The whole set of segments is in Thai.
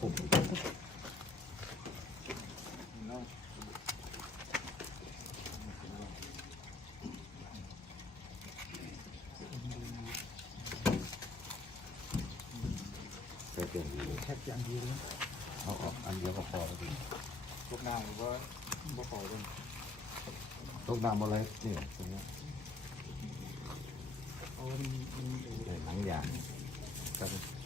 ผมใส่เต็มดีแท็กอย่างดีเลยเอาออกอันเดียวก็พอแล้วดีพวกน้ำก็บ่พอเลยตกน้ำอะไรนี่ตรงนี้เอามันมันเออในหนังยางครับ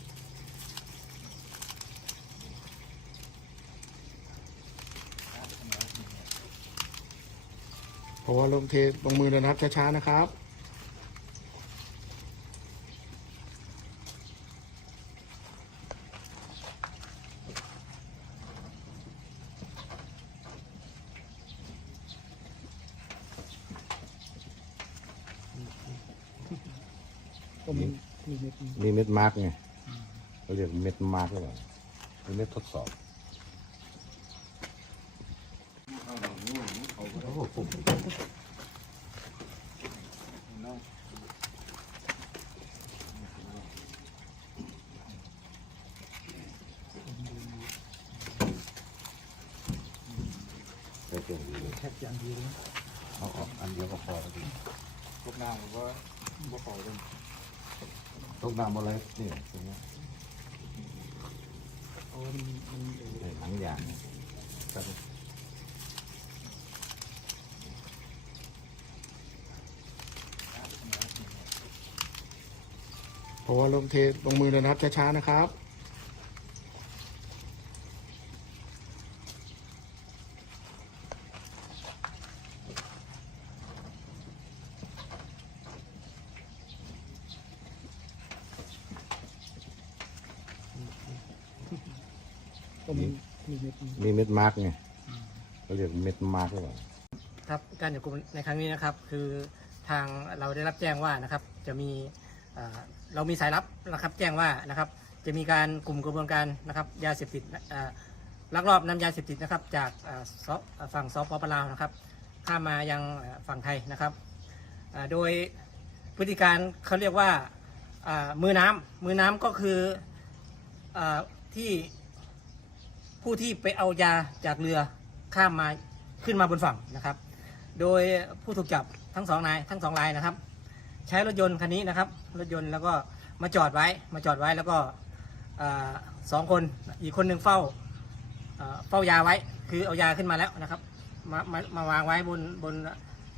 พอลงเทลงมือเลยนะครับช้าๆนะครับก็มีมีเม็ดมีมีเม็ดมาร์กไงเขาเรียกเม็ดมาร์กหรือเปล่าเป็นเม็ดทดสอบ โอ้โหผมใส่เต็มดีแท็กอย่างดีเลยเอาออกอันเดียวก็พอแล้วดีพวกน้ำผมก็บ่พอเลยตกน้ำอะไรนี่ตรงนี้ยเอามันมันเออในหนังยางครับ พอลงเทลงมือเลยนะครับช้าๆนะครับก็มีมีเม็ดมีมีเม็ดมาร์กไงเขาเรียกเม็ดมาร์กหรือเปล่าครับการจับกลุ่มในครั้งนี้นะครับ คือทางเราได้รับแจ้งว่านะครับ จะมี เรามีสายลับนะครับแจ้งว่านะครับจะมีการกลุ่มกระบวนการนะครับยาเสพติดลักลอบนำยาเสพติดนะครับจากเอ่อซอเอ่อฝั่งสปปลาวนะครับข้ามมายังฝั่งไทยนะครับโดยพฤติการเขาเรียกว่ามือน้ำมือน้ำก็คืออที่ผู้ที่ไปเอายาจากเรือข้ามมาขึ้นมาบนฝั่งนะครับ โดยผู้ถูกจับทั้งสองนายทั้งสองรายนะครับ ใช้รถยนต์คันนี้นะครับ รถยนต์แล้วก็มาจอดไว้ มาจอดไว้แล้วก็สองคนอีกคนหนึ่งเฝ้าเฝ้ายาไว้ คือเอายาขึ้นมาแล้วนะครับ มามามาวางไว้บนบน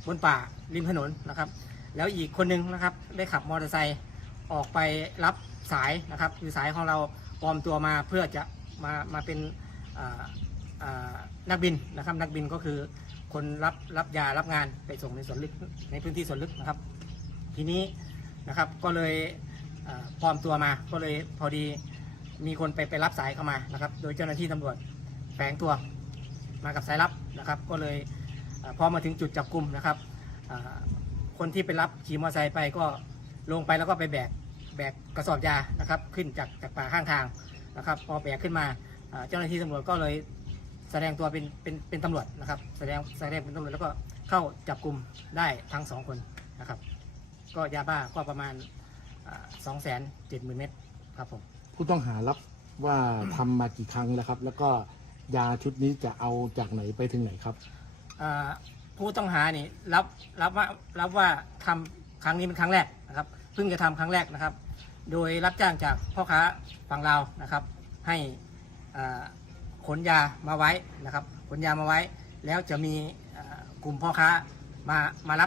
บนป่าริมถนนนะครับ แล้วอีกคนหนึ่งนะครับ ได้ขับมอเตอร์ไซค์ออกไปรับสายนะครับ คือสายของเราปลอมตัวมาเพื่อจะมามาเป็นนักบินนะครับ นักบินก็คือคนรับรับยารับงานไปส่งในสวนลึกในพื้นที่สวนลึกนะครับ ทีนี้นะครับก็เลยเอ่อปลอมตัวมาก็เลยพอดีมีคนไปไปรับสายเข้ามานะครับ โดยเจ้าหน้าที่ตำรวจแฝงตัวมากับสายลับนะครับ ก็เลยพอมาถึงจุดจับกลุ่มนะครับคนที่ไปรับขี่มอเตอร์ไซค์ไปก็ลงไปแล้วก็ไปแบกแบกกระสอบยานะครับ ขึ้นจากจากป่าข้างทางนะครับ พอแบกขึ้นมาเอ่อเจ้าหน้าที่ตำรวจก็เลยแสดงตัวเป็นเป็นเป็นตำรวจนะครับ แสดงแสดงเป็นตำรวจแล้วก็เข้าจับกลุ่มได้ทั้งสองคนนะครับ ก็ยาบ้าก็ประมาณสองแสนเจ็ดหมื่นเม็ดครับผมผู้ต้องหารับว่าทำมากี่ครั้งแล้วครับ แล้วก็ยาชุดนี้จะเอาจากไหนไปถึงไหนครับอ่าผู้ต้องหานี่รับรับว่ารับว่าทำครั้งนี้เป็นครั้งแรกนะครับเพิ่งจะทำครั้งแรกนะครับ โดยรับจ้างจากพ่อค้าฝั่งลาวนะครับ ให้อ่าขนยามาไว้นะครับขนยามาไว้ แล้วจะมีอ่ากลุ่มพ่อค้ามามารับ